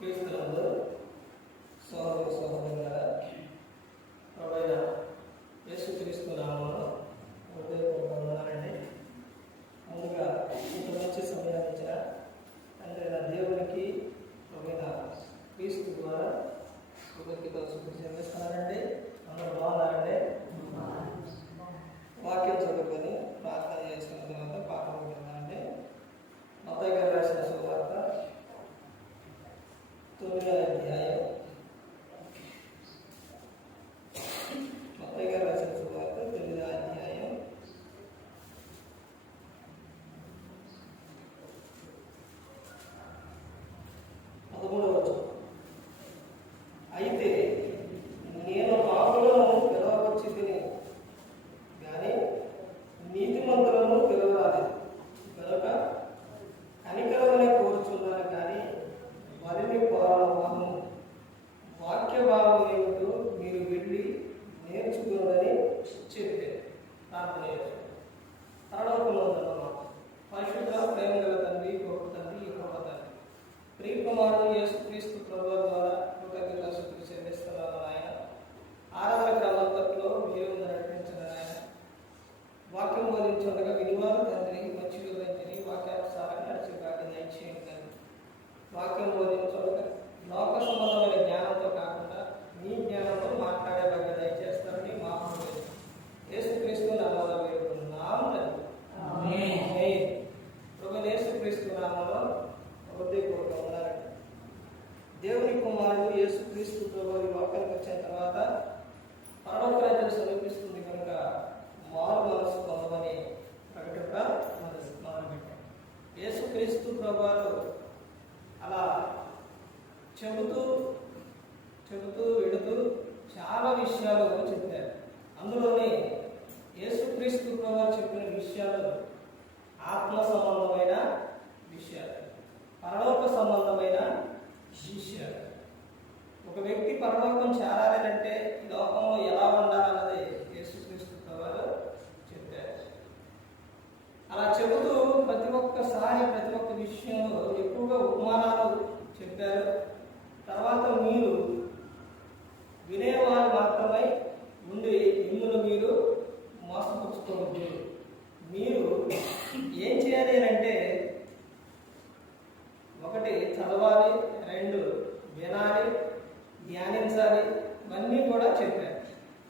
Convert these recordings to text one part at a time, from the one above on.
క్రీస్తునందు సోదర సోదరులారా, ప్రభువైన యేసుక్రీస్తు నామములో హృదయపూర్వక వందనాలండి. ముందుగా ఇంత మంచి సమయాన్ని ఇచ్చిన తండ్రి దేవునికి ప్రభువైన క్రీస్తు ద్వారా కృతజ్ఞతలు చెల్లిస్తున్నానండి. అందరూ బాగున్నారండి. వాక్యం చదువుకొని ప్రార్థన చేసిన తర్వాత పాఠం విందామండి. మత్తయి గారు రాసిన సువార్త 9వ అధ్యాయం. మత్తయి గారు రాసిన సువార్త 9వ అధ్యాయం 13వ వచనం. అయితే నేను పాపులను పిలవవచ్చి తిని కానీ నీతిమంతులను పిలవరాలేదు కనుక కనికరమనే కోరుచున్నాను కానీ వారిని కోరను. వాక్య భావం ఏమిటో మీరు వెళ్ళి నేర్చుకోవాలని చెప్పారు. ప్రార్థన చేశారు. పరిశుద్ధ ప్రేమ గల తండ్రి, గొప్ప తండ్రి, గొప్ప తండ్రి, ప్రియకుమారుడు యేసుక్రీస్తు ప్రభువు ద్వారా కృతజ్ఞతలు చెల్లిస్తున్నాను ఆయన. ఆరాధన క్రమంలో మీరు నడిపించిన ఆయన వాక్యం బోధించుండగా వినివారు తండ్రి మంచి వివరించని వాక్యానుసారంగా నడిచి వాటిని దయచేయండి తండ్రి. వాక్యం బోధించుండగా లోక సంబంధమైన జ్ఞానంతో కాకుండా నీ జ్ఞానంతో మాట్లాడే భాగ్యం దయచేస్తారని మా యేసుక్రీస్తు నామములో వేడుకుంటున్నాము తండ్రి. ప్రభు యేసుక్రీస్తు నామములో హృదయపూర్వక వందనాలండి. దేవుని కుమారుడు యేసుక్రీస్తు ప్రభు లోకానికి వచ్చిన తర్వాత పరలోక రాజ్యం సమీపిస్తుంది కనుక మారు మనసు పొందమని ప్రకటన మొదలుపెట్టాం. యేసుక్రీస్తు ప్రభువారు అలా చెబుతూ వెళుతూ చాలా విషయాలు చెప్పారు. అందులోనే యేసుక్రీస్తు ప్రభువారు చెప్పిన విషయాలు ఆత్మ సంబంధమైన విషయాలు, పరలోక సంబంధమైన విషయాలు. ఒక వ్యక్తి పరలోకం చేరాలంటే ఈ లోకంలో ఎలా ఉండాలన్నది యేసుక్రీస్తు ప్రభువారు చెప్పారు. అలా చెబుతూ ప్రతి ఒక్క విషయంలో ఎక్కువగా ఉపమానాలు చెప్పారు. తర్వాత మీరు వినేవారు మాత్రమై ఉండి మిమ్మల్ని మీరు మోసపుచ్చుకోవద్దు. మీరు ఏం చేయాలి అంటే 1 చదవాలి, 2 వినాలి, ధ్యానించాలి, ఇవన్నీ కూడా చెప్పారు.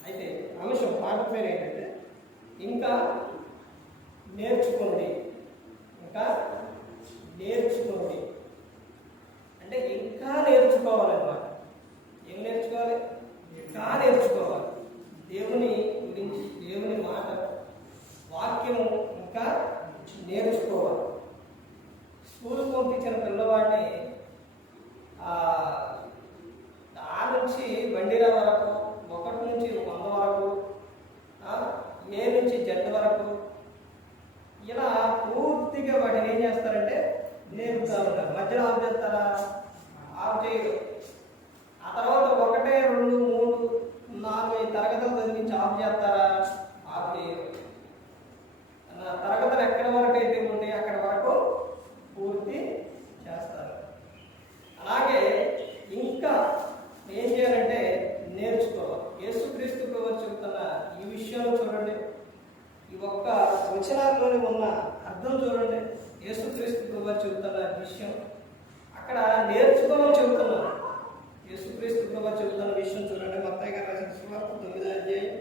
అయితే అంశం పాట పేరు ఏంటంటే ఇంకా నేర్చుకోండి. అంటే ఇంకా నేర్చుకోవాలన్నమాట. ఏం నేర్చుకోవాలి? ఇంకా నేర్చుకోవాలి. దేవుని గురించి, దేవుని మాట, వాక్యము ఇంకా నేర్చుకోవాలి. స్కూల్కి పంపించిన పిల్లవాడిని ఆ నుంచి బండిరా వరకు, 1 నుంచి 100 వరకు, ఏ నుంచి Z వరకు, ఇలా పూర్తిగా వాటిని ఏం చేస్తారంటే నేర్పుతా ఉంటారు. మధ్యలో ఆఫ్ చేస్తారా? ఆఫ్ చేయరు. ఆ తర్వాత 1, 2, 3, 4 తరగతులు చదివించి ఆఫ్ చేస్తారా? ఆఫ్ చేయరు. తరగతులు ఎక్కడి వరకు అయితే ఉంటాయి అక్కడ వరకు పూర్తి చేస్తారు. అలాగే ఇంకా ఏం చేయాలంటే నేర్చుకోవాలి. యేసుక్రీస్తు ప్రభువు చెబుతున్న ఈ విషయంలో చూడండి. ఈ ఒక్క వచనాల్లోనే ఉన్న అర్థం చూడండి. యేసుక్రీస్తు ప్రభువు చెబుతున్న విషయం అక్కడ నేర్చుకోమని చెబుతున్నారు. యేసుక్రీస్తు ప్రభువు చెబుతున్న విషయం చూడండి. మత్తయి గారు రాసిన సువార్త 9వ అధ్యాయం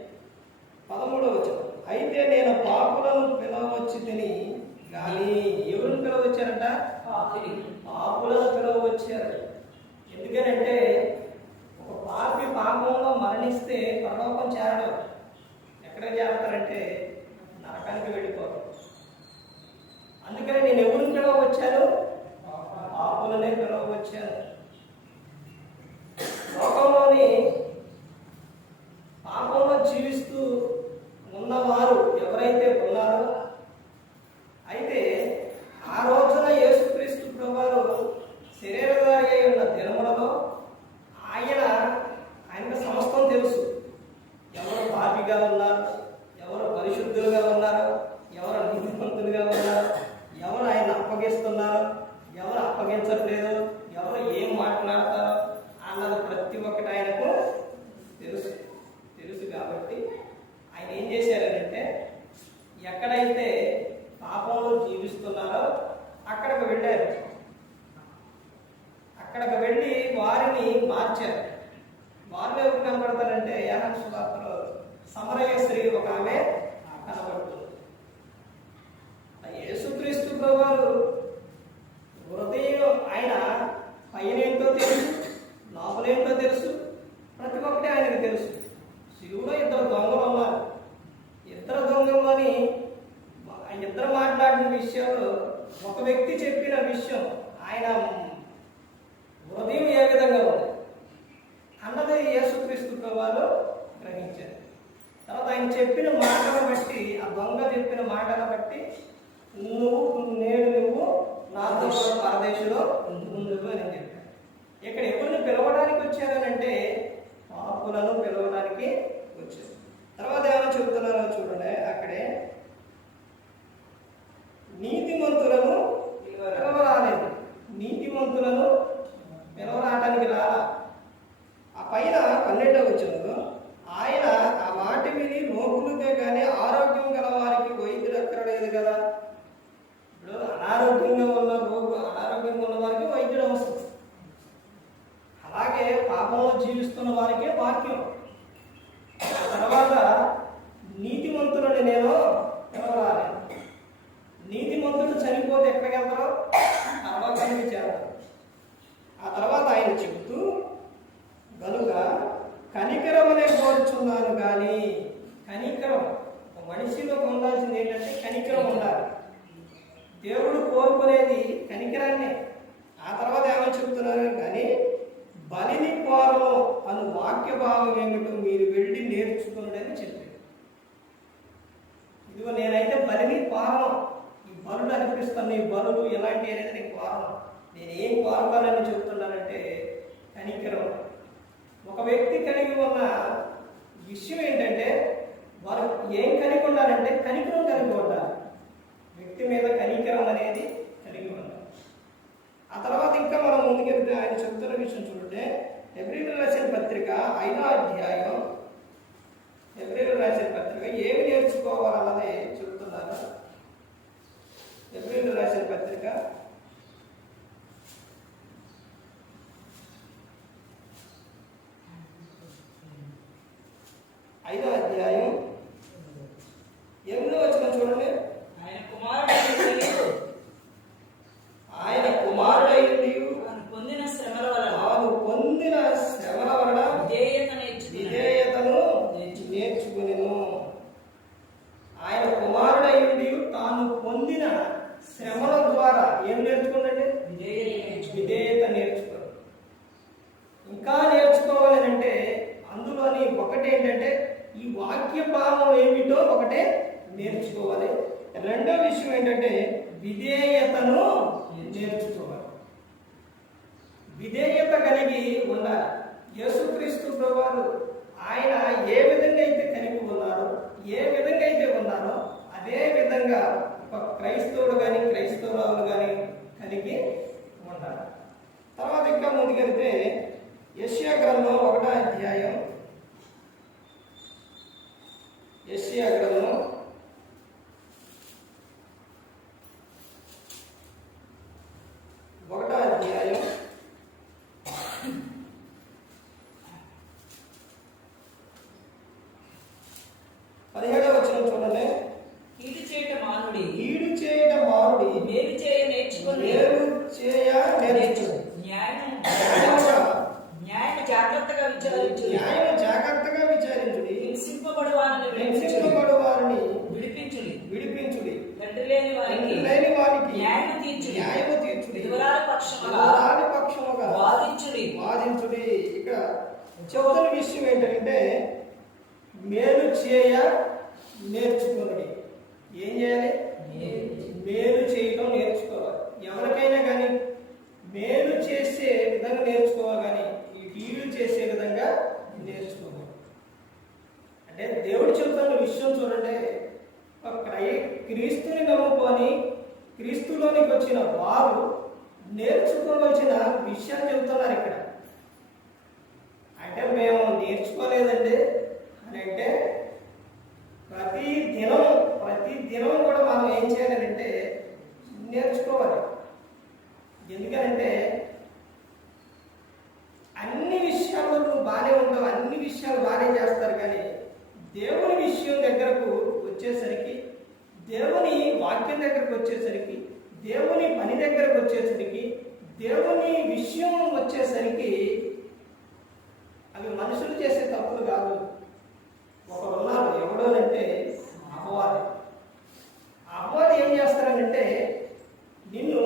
13వ వచనం. అయితే నేను పాపులను పిలవవచ్చి తిని కానీ ఎవరిని పిలవచ్చారంట? పాపులను పిలవచ్చారు. ఎందుకనంటే ఒక పాపి పాపంలో మరణిస్తే పరలోకం చేరడం. ఎక్కడికి చేరతారంటే నరకానికి వెళ్ళిపోతారు. అందుకని నేను ఎవరిని పిలవచ్చాను? పాపులనే పిలవచ్చాను. లోకంలోని పాపంలో జీవిస్తూ ఉన్నవారు ఎవరైతే ఉన్నారో, అయితే ఆ రోజున యేసుక్రీస్తు ప్రభువారు శరీరధారిగా ఉన్న దినములలో ఆయనకు సమస్తం తెలుసు. ఎవరు పాపిగా ఉన్నారు, ఎవరు పరిశుద్ధులుగా ఉన్నారు, ఎవరు నీతిమంతులుగా ఉన్నారు, ఎవరు ఆయన అప్పగిస్తున్నారు, ఎవరు అప్పగించట్లేదు, ఎవరు ఏం మాట్లాడుతున్నారు, అక్కడికి వెళ్ళి వారిని మార్చారు. వారిలో ఎవరు కనబడతారంటే యోహాను సువార్తలో సమరయ స్త్రీ ఒక ఆమె కనబడుతుంది. యేసుక్రీస్తు ప్రభువారు హృదయం ఆయన పైన ఏంటో తెలుసు, లోపలేంటో తెలుసు, ప్రతి ఒక్కటి ఆయనకు తెలుసు. శిలువలో ఇద్దరు దొంగలు ఉన్నారు. ఇద్దరు దొంగలని ఇద్దరు మాట్లాడిన విషయంలో ఒక వ్యక్తి చెప్పిన విషయం ఆయన హృదయం ఏ విధంగా ఉంది అన్నది యేసుక్రీస్తు ప్రభువారు గ్రహించారు. తర్వాత ఆయన చెప్పిన మాటలను బట్టి, ఆ దొంగ చెప్పిన మాటలను బట్టి నువ్వు నాతో పరదేశంలో నువ్వు అని చెప్పారు. ఇక్కడ ఎవరిని పిలవడానికి వచ్చారనంటే పాపులను పిలవడానికి వచ్చారు. తర్వాత ఏమైనా చెబుతున్నారో చూడండి. అక్కడే నీతిమంతులను పిలవరాలేదు, నీతిమంతులను పిలవరాటానికి రాలా. ఆ పైన 12వ వచనంలో ఆయన ఆ మాట విని రోగులకే కానీ ఆరోగ్యం గల వారికి వైద్యుడు అక్కర్లేదు కదా. ఇప్పుడు అనారోగ్యంగా ఉన్న వారికి వైద్యుడు అవసరం. అలాగే పాపంలో జీవిస్తున్న వారికే వాక్యం. తర్వాత నీతిమంతులని నేను పిలవరాలేదు. నీతిమంతుడు చనిపోతే ఎక్కడికి వెళ్తారో పరలోకానికి చేరతారు. ఆ తర్వాత ఆయన చెబుతూ కనుక కనికరమనే కోరుచున్నాను కానీ, కనికరం ఒక మనిషిలో ఉండాల్సింది ఏంటంటే కనికరం ఉండాలి. దేవుడు కోరుకునేది కనికరాన్నే. ఆ తర్వాత ఏమని చెప్తున్నారు కానీ బలిని కోరము అను వాక్య భావం ఏమిటో మీరు వెళ్ళి నేర్చుకున్నాడని చెప్పారు. ఇదిగో నేనైతే బలిని కోరను, ఈ బలులు అనిపిస్తాను, ఈ బలులు ఎలాంటి అనేది నేను కోరను. నేను ఏం కోరతానని చెప్తున్నానంటే కనికరం. ఒక వ్యక్తి కలిగి ఉన్న విషయం ఏంటంటే వారు ఏం కలిగి ఉండాలంటే కనికరం కలిగి ఉండాలి. వ్యక్తి మీద కనికరం అనేది కలిగి ఉండాలి. ఆ తర్వాత ఇంకా మనం ముందుకెళ్తే ఆయన చెప్తున్న విషయం చూడండి. హెబ్రీయులకు రాసిన పత్రిక 5వ అధ్యాయం, హెబ్రీయులకు రాసిన పత్రిక ఏమి నేర్చుకోవాలన్నది చెప్తున్నారు. హెబ్రీయులకు రాసిన పత్రిక 5వ అధ్యాయం 8వ వచనం చూడండి. ఆయన కుమారుడైంది పొందిన శ్రమల వలన విధేయతను నేర్చుకునేను. ఆయన కుమారుడైంది తాను పొందిన శ్రమల ద్వారా ఏం నేర్చుకున్నాడు? విధేయత నేర్చుకోవాలి. ఇంకా నేర్చుకోవాలి అంటే అందులోని ఒకటి ఏంటంటే ఈ వాక్య భావం ఏమిటో ఒకటే నేర్చుకోవాలి. రెండో విషయం ఏంటంటే విధేయతను నేర్చుకోవాలి. విధేయత కలిగి ఉండాలి. యేసుక్రీస్తు ప్రభువారు ఆయన ఏ విధంగా అయితే కలిగి ఉన్నారో, ఏ విధంగా అయితే ఉన్నారో అదే విధంగా ఒక క్రైస్తవుడు కానీ క్రైస్తవురాలు కానీ కలిగి ఉండాలి. తర్వాత ఇంకా ముందుకెళ్తే యెషయా గ్రంథం 1వ అధ్యాయం, యెషయా గ్రంథం 1వ అధ్యాయం 17వ వచనం చూడండి. ఈడు చేయట మానుడి మేలు చేయ నేర్చుకుని న్యాయము జాగ్రత్తగా విచారించుడి. హింసింపబడు వారిని విడిపించుడి. తండ్రి లేని వారికి న్యాయము తీర్చుడి. విధవరాల పక్షముగా వాదించుడి. ఇక్కడ చెబుతున్న విషయం ఏంటంటే మేలు చేయ నేర్చుకోండి. ఏం చేయాలి? మేలు చేయటం నేర్చుకోవాలి. ఎవరికైనా కానీ మేలు చేసే విధంగా నేర్చుకోవాలి, కానీ ఈ కీడు చేసే విధంగా నేర్చుకోవాలి. అంటే దేవుడు చెబుతున్న విషయం చూడండి. క్రీస్తుని నమ్ముకొని క్రీస్తులోనికి వచ్చిన వారు నేర్చుకోవలసిన విషయాలు చెబుతున్నారు ఇక్కడ. అంటే మేము నేర్చుకోలేదండి అని అంటే ప్రతి దినం కూడా మనం ఏం చేయాలంటే నేర్చుకోవాలి. ఎందుకంటే వచ్చేసరికి, దేవుని వాక్యం దగ్గరకు వచ్చేసరికి, దేవుని పని దగ్గరకు వచ్చేసరికి, దేవుని విషయం వచ్చేసరికి అవి మనుషులు చేసే తప్పులు కాదు. ఒకరు ఉన్నారు, ఎవడోనంటే అపవాది. అపవాది ఏం చేస్తారనంటే నిన్ను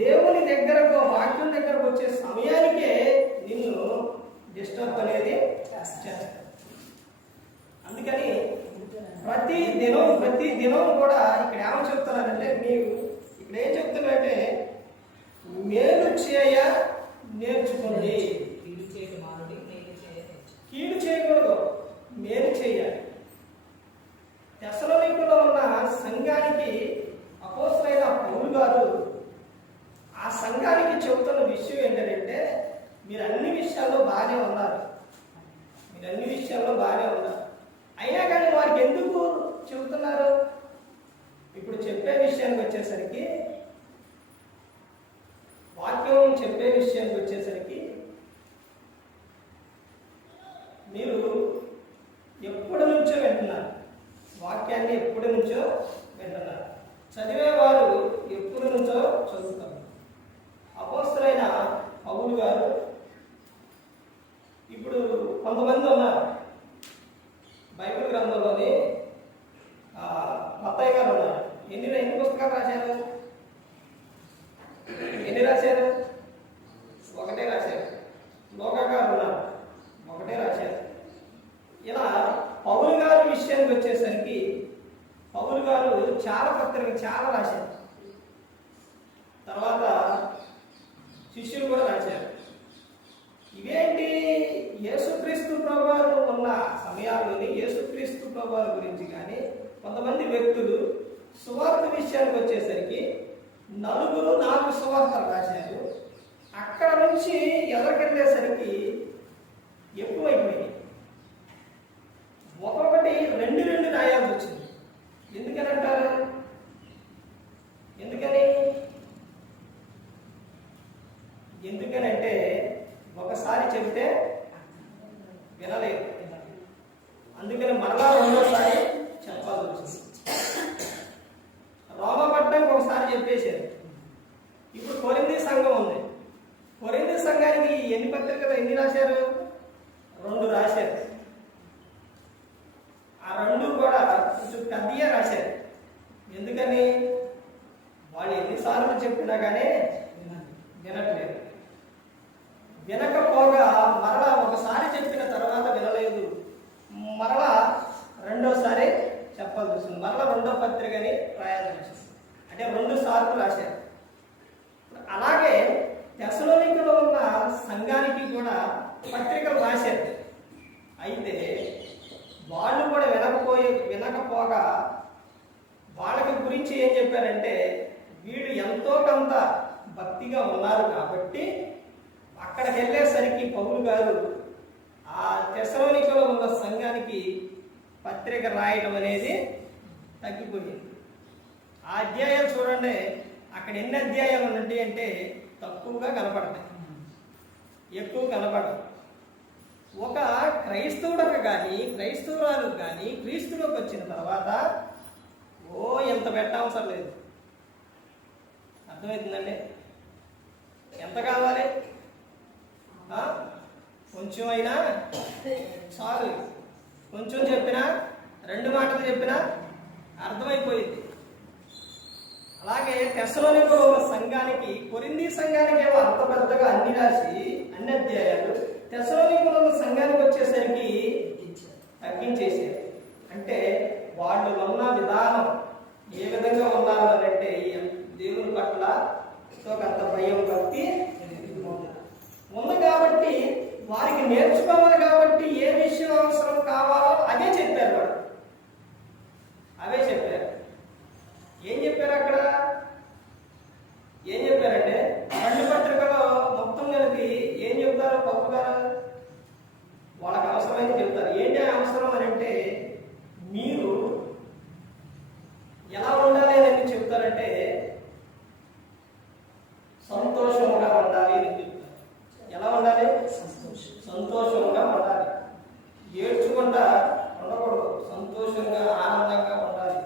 దేవుని దగ్గరకు, వాక్యం దగ్గరకు వచ్చే సమయానికే నిన్ను డిస్టర్బ్ అనేది చేస్తారు. అందుకని ప్రతి దినం కూడా ఇక్కడ ఏమని చెప్తున్నారంటే, మీకు ఇక్కడ ఏం చెప్తున్నారంటే మేలు చేయ నేర్చుకోండి. కీడు చేయకూడదు, మేలు చేయాలి. తెస్సలోనికలో ఉన్న సంఘానికి అపోస్తలుడైన పౌలు గారు ఆ సంఘానికి చెబుతున్న విషయం ఏంటంటే, మీరు అన్ని విషయాల్లో బాగానే ఉన్నారు, అయినా కానీ వారికి ఎందుకు చెబుతున్నారు? ఇప్పుడు చెప్పే విషయానికి వచ్చేసరికి, వాక్యం చెప్పే విషయానికి వచ్చేసరికి మీరు ఎప్పటి నుంచో వింటున్నారు, వాక్యాన్ని ఎప్పటి నుంచో వింటున్నారు, చదివేవారు ఎప్పటి నుంచో చదువుతారు. అపోస్తలుడైన పౌలు గారు ఇప్పుడు కొంతమంది ఉన్నారు, బైబిల్ గ్రంథంలోని మత్తయి గారు ఉన్నారు. ఎన్ని పుస్తకాలు రాశారు? ఎన్ని రాశారు? ఒకటే రాశారు. లోకా గారు ఉన్నారు, ఒకటే రాశారు. ఇలా పౌలు గారి విషయానికి వచ్చేసరికి పౌలు గారు చాలా పత్రికలు చాలా రాశారు. తర్వాత శిష్యులు కూడా రాశారు. ఇవేంటి? యేసుక్రీస్తు ప్రభువారు ఉన్న సమయాల్లోని యేసుక్రీస్తు ప్రభువారి గురించి కానీ కొంతమంది వ్యక్తులు సువార్త విషయానికి వచ్చేసరికి 4 సువార్తలు రాశారు. అక్కడ నుంచి ఎదరికెళ్ళేసరికి ఎక్కువైపోయింది. ఒక్కొక్కటి 2 రాయాల్సి వచ్చింది. ఎందుకని అంటారు? ఎందుకనంటే ఒకసారి చెబితే వినలేదు, అందుకని మరలా 2వ చెప్పాల్సి వచ్చింది. రోమపట్నంకి ఒకసారి చెప్పేశారు. ఇప్పుడు కొరింథీ సంఘం ఉంది. కొరింథీ సంఘానికి ఎన్ని పత్రికలు ఎన్ని రాశారు? 2 రాశారు. ఆ 2 కూడా కొంచెం పెద్దగా రాశారు. ఎందుకని? వాళ్ళు ఎన్నిసార్లు చెప్పినా కానీ వినట్లేదు. వినకపోగా మరలా ఒకసారి చెప్పిన తర్వాత వినలేదు, మరలా 2వసారి చెప్పాల్సి వస్తుంది. మరలా 2వ పత్రికని రాయాల్సి వచ్చింది. అంటే 2 సార్లు రాశారు. అలాగే తెస్సలోనికలో ఉన్న సంఘానికి కూడా పత్రికలు రాశారు. అయితే వాళ్ళు కూడా వినకపోగా వాళ్ళకి గురించి ఏం చెప్పారంటే, వీళ్ళు ఎంతో కొంత భక్తిగా ఉన్నారు కాబట్టి అక్కడికి వెళ్ళేసరికి పౌలు గారు ఆ తెస్సలోనికలో ఉన్న సంఘానికి పత్రిక రాయడం అనేది తగ్గిపోయింది. ఆ అధ్యాయాలు చూడండి, అక్కడ ఎన్ని అధ్యాయాలు ఉన్నాయి అంటే తక్కువగా కనపడతాయి, ఎక్కువ కనపడదు. ఒక క్రైస్తవులకు కానీ క్రైస్తవురాలకు కానీ క్రీస్తులోకి వచ్చిన తర్వాత ఎంత పెట్టవసరం లేదు. అర్థమవుతుందండి? ఎంత కావాలి? కొంచెం అయినా చాలు. కొంచెం చెప్పినా 2 మాటలు చెప్పినా అర్థమైపోయింది. అలాగే తెస్సలోనికలో ఉన్న సంఘానికి, కొరింథీ సంఘానికి ఏమో అంత పెద్దగా అన్ని రాసి అన్ని అధ్యాయాలు, తెస్సలోనికలో ఉన్న సంఘానికి వచ్చేసరికి తగ్గించేసారు. అంటే వాళ్ళు ఉన్న విధానం ఏ విధంగా ఉన్నారు అంటే దేవుని పట్ల కొంత భయం భక్తి ఉంది కాబట్టి వారికి నేర్చుకోవాలి. కాబట్టి ఏ విషయం అవసరం కావాలో అదే చెప్పారు. వాడు అవే చెప్పారు. ఏం చెప్పారు అక్కడ? ఏం చెప్పారంటే 2 పత్రికలో మొత్తం కలిపి ఏం చెప్తారు పౌలు గారు? వాళ్ళకి అవసరమైతే చెప్తారు. ఏంటి అవసరం అని అంటే, మీరు ఎలా ఉండాలి అని చెప్తారంటే సంతోషంగా ఉండాలి అని చెప్తారు. ఎలా ఉండాలి? సంతోషంగా ఉండాలి. ఏడ్చుకుంటా ఉండకూడదు, సంతోషంగా ఆనందంగా ఉండాలి.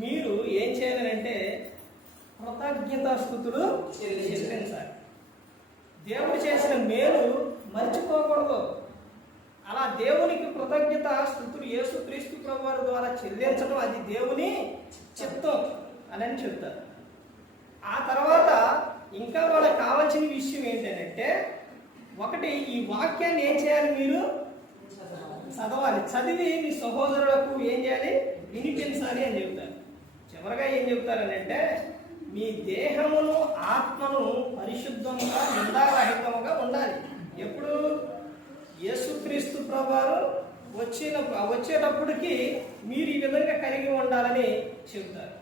మీరు ఏం చేయాలంటే కృతజ్ఞతాస్తుతులు చెల్లించాలి. దేవుడు చేసిన మేలు మర్చిపోకూడదు. అలా దేవునికి కృతజ్ఞతాస్తుతులు యేసుక్రీస్తు ప్రభువారి ద్వారా చెల్లించడం అది దేవుని చిత్తం అని చెప్తారు. ఆ తర్వాత ఇంకా వాళ్ళకి కావాల్సిన విషయం ఏంటంటే, ఒకటి ఈ వాక్యాన్ని ఏం చేయాలి, మీరు చదవాలి. చదివి మీ సహోదరులకు ఏం చేయాలి, వినిపించాలి అని చెప్తారు. చివరగా ఏం చెప్తారని అంటే, మీ దేహమును ఆత్మను పరిశుద్ధంగా నిందారహితంగా ఉండాలి. ఎప్పుడు యేసుక్రీస్తు ప్రభువారు వచ్చేటప్పటికి మీరు ఈ విధంగా కలిగి ఉండాలని చెబుతారు.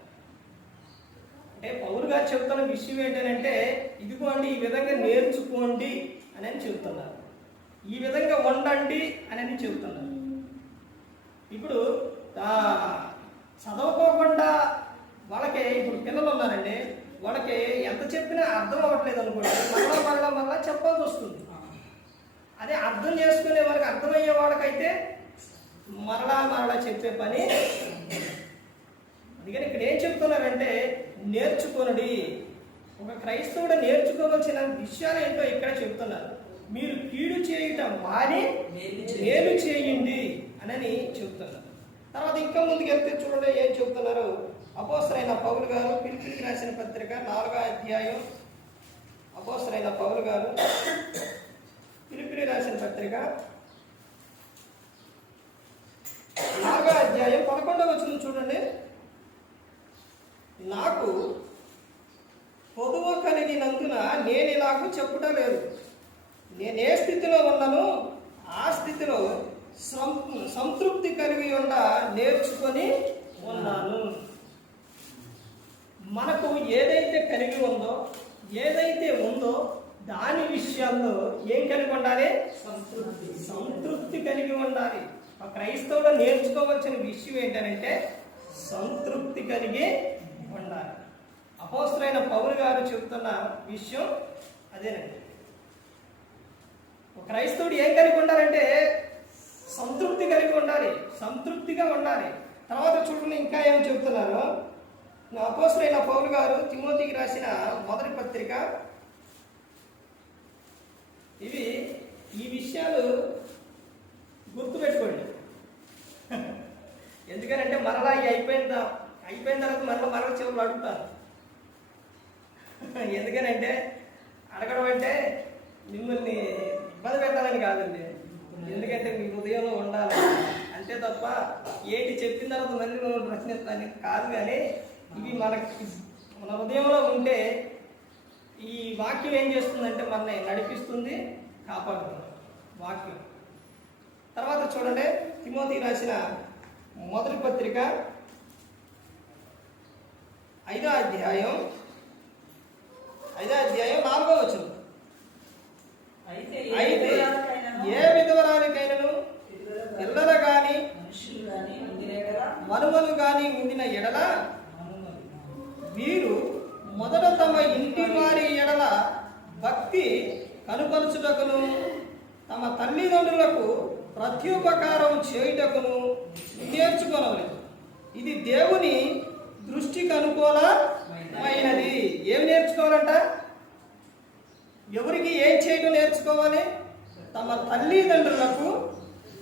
అంటే పౌలు గారు చెబుతున్న విషయం ఏంటంటే, ఇదిగోండి ఈ విధంగా నేర్చుకోండి అని చెబుతున్నారు. ఈ విధంగా ఉండండి అని చెబుతున్నారు. ఇప్పుడు చదవుకోకుండా వాళ్ళకి, ఇప్పుడు పిల్లలు ఉన్నారండి, వాళ్ళకి ఎంత చెప్పినా అర్థం అవ్వట్లేదు అనుకోండి, మళ్ళా చెప్పాల్సి వస్తుంది. అదే అర్థం చేసుకునే వాళ్ళకి, అర్థమయ్యే వాళ్ళకైతే మరలా చెప్పే పని. అందుకని ఇక్కడ ఏం చెప్తున్నారంటే, నేర్చుకోనడి. ఒక క్రైస్తవుడు నేర్చుకోవాల్సిన విషయాలు ఏంటో ఇక్కడ చెప్తున్నారు. మీరు కీడు చేయటం మాని మేలు చేయండి అని చెప్తున్నారు. తర్వాత ఇంకా ముందుకు వెళ్తే చూడండి ఏం చెప్తున్నారు. అపోస్తలుడైన పౌలు గారు ఫిలిప్పీయులకు రాసిన పత్రిక 4వ అధ్యాయం, అపోస్తలుడైన పౌలు గారు ఫిలిప్పీయులకు రాసిన పత్రిక 4వ అధ్యాయం 11వ వచనం చూడండి. నాకు పొదువ కలిగినందున నేను ఇలాగూ చెప్పుట లేదు. నేను ఏ స్థితిలో ఉన్నానో ఆ స్థితిలో సంతృప్తి కలిగి నేర్చుకొని ఉన్నాను. మనకు ఏదైతే కలిగి ఉందో, ఏదైతే ఉందో దాని విషయాల్లో ఏం కలిగి ఉండాలి, సంతృప్తి కలిగి ఉండాలి. ఆ క్రైస్తవుడు నేర్చుకోవాల్సిన విషయం ఏంటంటే సంతృప్తి కలిగి ఉండాలి. అపోస్తలుడైన పౌలు గారు చెబుతున్న విషయం అదేనండి. ఒక క్రైస్తవుడు ఏం కలిగి ఉండాలంటే సంతృప్తి కలిగి ఉండాలి, సంతృప్తిగా ఉండాలి. తర్వాత చూడండి ఇంకా ఏం చెబుతున్నారు. అపోస్తలుడైన పౌలు గారు తిమోతికి రాసిన మొదటి పత్రిక, ఈ విషయాలు గుర్తుపెట్టుకోండి. ఎందుకంటే మరలా అయిపోయిన తర్వాత మరలా చివరి అడుగుతారు. ఎందుకనంటే అడగడం అంటే మిమ్మల్ని ఇబ్బంది పెట్టాలని కాదండి, ఎందుకంటే మీ హృదయంలో ఉండాలి అంతే తప్ప ఏంటి చెప్పిన తర్వాత మళ్ళీ మిమ్మల్ని ప్రశ్నిస్తానికి కాదు. కానీ ఇవి మన హృదయంలో ఉంటే ఈ వాక్యం ఏం చేస్తుందంటే మనల్ని నడిపిస్తుంది, కాపాడుతుంది వాక్యం. తర్వాత చూడండి తిమోతికి రాసిన మొదటి పత్రిక 5వ అధ్యాయం 4వ వచనం. అయితే ఏ విధవరాలికైనను పిల్లల గాని మనుమలు గాని ఉండిన ఎడల వీరు మొదట తమ ఇంటి వారి ఎడల భక్తి కనుపరుచుటకును తమ తల్లిదండ్రులకు ప్రత్యుపకారం చేయుటకును నేర్చుకోనవలెను. ఇది దేవుని దృష్టికి అనుకూలమైనది. ఏమి నేర్చుకోవాలంట? ఎవరికి ఏం చేయడం నేర్చుకోవాలి? తమ తల్లిదండ్రులకు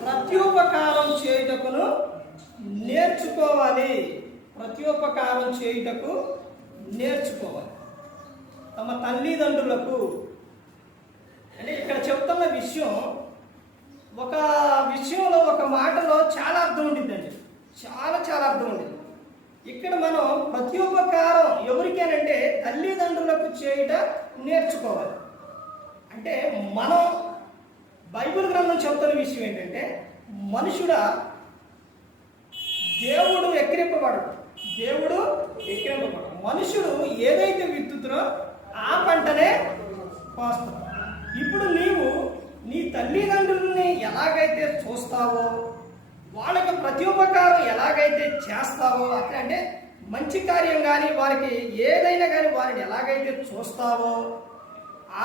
ప్రత్యుపకారం చేయుటకును నేర్చుకోవాలి. ప్రత్యుపకారం చేయుటకు నేర్చుకోవాలి. తమ తల్లిదండ్రులకు అంటే ఇక్కడ చెప్తున్న విషయం, ఒక విషయంలో ఒక మాటలో చాలా అర్థం ఉండిద్దండి, చాలా అర్థం ఉండిద్ది. ఇక్కడ మనం ప్రత్యుపకారం ఎవరికేనంటే తల్లిదండ్రులకు చేయుట నేర్చుకోవాలి. అంటే మనం బైబిల్ గ్రంథం చెబుతున్న విషయం ఏంటంటే మనుషుడా దేవుడు ఎక్కిరింపబడడు. మనుషుడు ఏదైతే విత్తుతురో ఆ పంటనే కోస్తాడు. ఇప్పుడు నీవు నీ తల్లిదండ్రుల్ని ఎలాగైతే చూస్తావో, వాళ్ళకి ప్రత్యుపకారం ఎలాగైతే చేస్తావో, అంటే మంచి కార్యం కానీ వారికి ఏదైనా కానీ వారిని ఎలాగైతే చూస్తావో,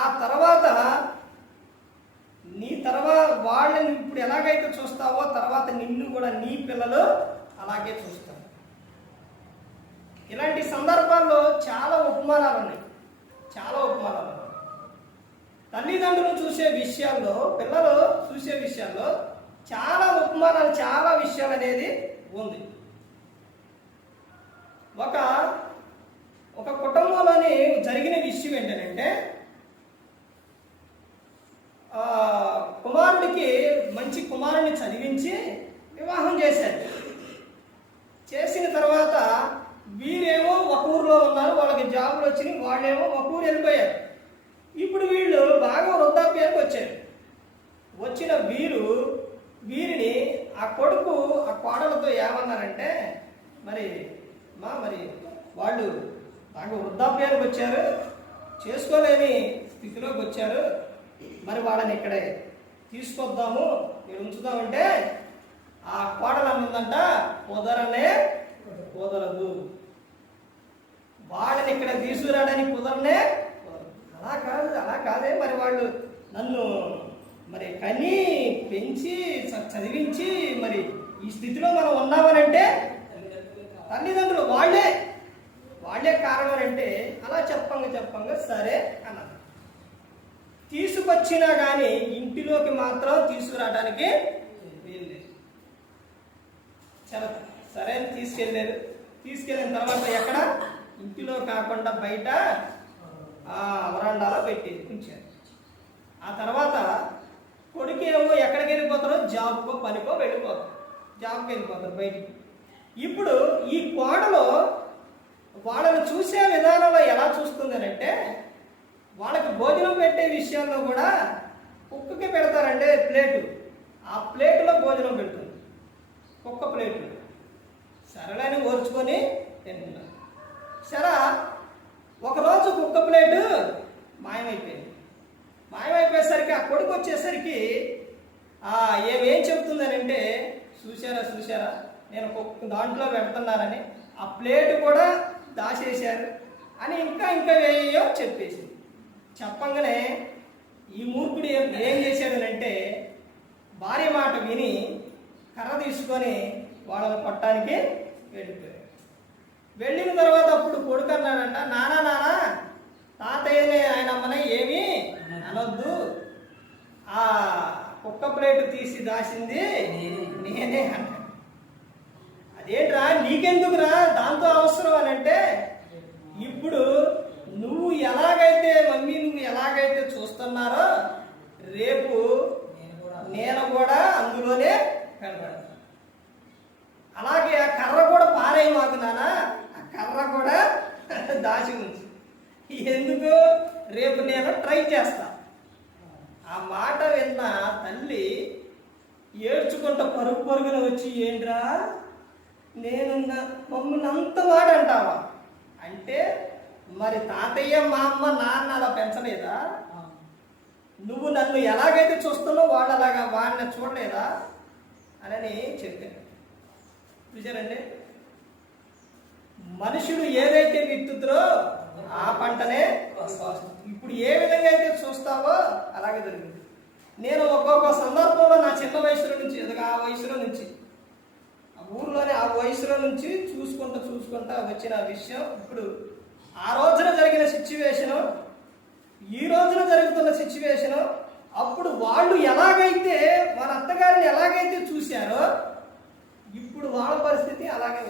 ఆ తర్వాత వాళ్ళని ఇప్పుడు ఎలాగైతే చూస్తావో తర్వాత నిన్ను కూడా నీ పిల్లలు అలాగే చూస్తారు. ఇలాంటి సందర్భాల్లో చాలా ఉపమానాలు ఉన్నాయి, చాలా ఉపమానాలు ఉన్నాయి. తల్లిదండ్రులు చూసే విషయాల్లో, పిల్లలు చూసే విషయాల్లో చాలా ఉపమానాలు, చాలా విషయాలు అనేది ఉంది. ఒక కుటుంబంలోని జరిగిన విషయం ఏంటంటే, కుమారుడికి మంచి కుమారుడిని చదివించి వివాహం చేశారు. చేసిన తర్వాత వీరేమో ఒక ఊరిలో ఉన్నారు, వాళ్ళకి జాబులు వచ్చినాయి, వాళ్ళేమో ఒక ఊరు వెళ్ళిపోయారు. ఇప్పుడు వీళ్ళు బాగా వృద్ధాప్యానికి వచ్చారు. వచ్చిన వీరిని ఆ కొడుకు ఆ కోడలతో ఏమన్నారంటే, మరి వాళ్ళు బాగా వృద్ధాప్యానికి వచ్చారు, చేసుకోలేని స్థితిలోకి వచ్చారు, మరి వాళ్ళని ఇక్కడే తీసుకొద్దాము, ఇక్కడ ఉంచుదామంటే ఆ కోడలు అన్నదంట, కుదరదు, వాళ్ళని ఇక్కడ తీసుకురావడానికి కుదరనే. అలా కాదే, మరి వాళ్ళు నన్ను మరి కని పెంచి చదివించి మరి ఈ స్థితిలో మనం ఉన్నామనంటే తల్లిదండ్రులు వాళ్ళే కారణం అంటే, అలా చెప్పంగా సరే అన్నారు. తీసుకొచ్చినా కానీ ఇంటిలోకి మాత్రం తీసుకురావడానికి వీల్లేదు. సరే అని తీసుకెళ్ళిన తర్వాత ఎక్కడ, ఇంటిలో కాకుండా బయట వరండాలో పెట్టి ఉంచారు. ఆ తర్వాత కొడుకేమో ఎక్కడికి వెళ్ళిపోతారో, జాబ్కో పనికో జాబ్కి వెళ్ళిపోతారు బయటికి. ఇప్పుడు ఈ కోడలో వాళ్ళని చూసే విధానంలో ఎలా చూస్తుంది అంటే, వాళ్ళకి భోజనం పెట్టే విషయాల్లో కూడా కుక్కకి పెడతారంటే ప్లేటు, ఆ ప్లేటులో భోజనం పెడుతుంది, కుక్క ప్లేటు. సరేలని ఓర్చుకొని తింటున్నారు. సరే, ఒకరోజు కుక్క ప్లేటు మాయమైపోయేసరికి ఆ కొడుకు వచ్చేసరికి ఏం చెప్తుందనంటే, చూసారా నేను దాంట్లో పెడుతున్నానని, ఆ ప్లేటు కూడా దాచేశారు అని ఇంకా వేయో చెప్పేసి. చెప్పంగానే ఈ మూర్ఖుడు ఏం చేశాడనంటే, భార్య మాట విని కర్ర తీసుకొని వాళ్ళని కొట్టడానికి వెళ్ళిపోయాడు. వెళ్ళిన తర్వాత అప్పుడు కొడుకు అన్నాడంట, నానా తాతయ్యనే ఆయన అమ్మనే ఏమీ అనొద్దు, ఆ కుక్క ప్లేటు తీసి దాచింది నేనే అన్న. అదేంట్రా, నీకెందుకురా దాంతో అవసరం అని అంటే, ఇప్పుడు నువ్వు ఎలాగైతే చూస్తున్నారో రేపు నేను కూడా అందులోనే కనబడతాను. అలాగే ఆ కర్ర కూడా పారేయి మాకు నాన్న, ఆ కర్ర కూడా దాచి ఉంచు, ఎందుకు రేపు నేను ట్రై చేస్తా. ఆ మాట విన్న తల్లి ఏడ్చుకుంటా పరుగున వచ్చి, ఏంట్రా నేను మమ్మల్ని అంత మాట అంటావా అంటే, మరి తాతయ్య మా అమ్మ నాన్న అలా పెంచలేదా? నువ్వు నన్ను ఎలాగైతే చూస్తున్నావు వాడిని చూడలేదా అని చెప్పాను. చూసారండి, మనుషుడు ఏదైతే విత్తుతారో ఆ పంటనే. ఇప్పుడు ఏ విధంగా అయితే చూస్తావో అలాగే జరిగింది. నేను ఒక్కొక్క సందర్భంలో నా చిన్న వయసులో నుంచి ఆ వయసులో నుంచి ఊర్లోనే ఆ వయసులో నుంచి చూసుకుంటా వచ్చిన విషయం, ఇప్పుడు ఆ రోజున జరిగిన సిచ్యువేషను, ఈ రోజున జరుగుతున్న సిచ్యువేషను, అప్పుడు వాళ్ళు ఎలాగైతే వాళ్ళ అత్తగారిని ఎలాగైతే చూశారో ఇప్పుడు వాళ్ళ పరిస్థితి అలాగే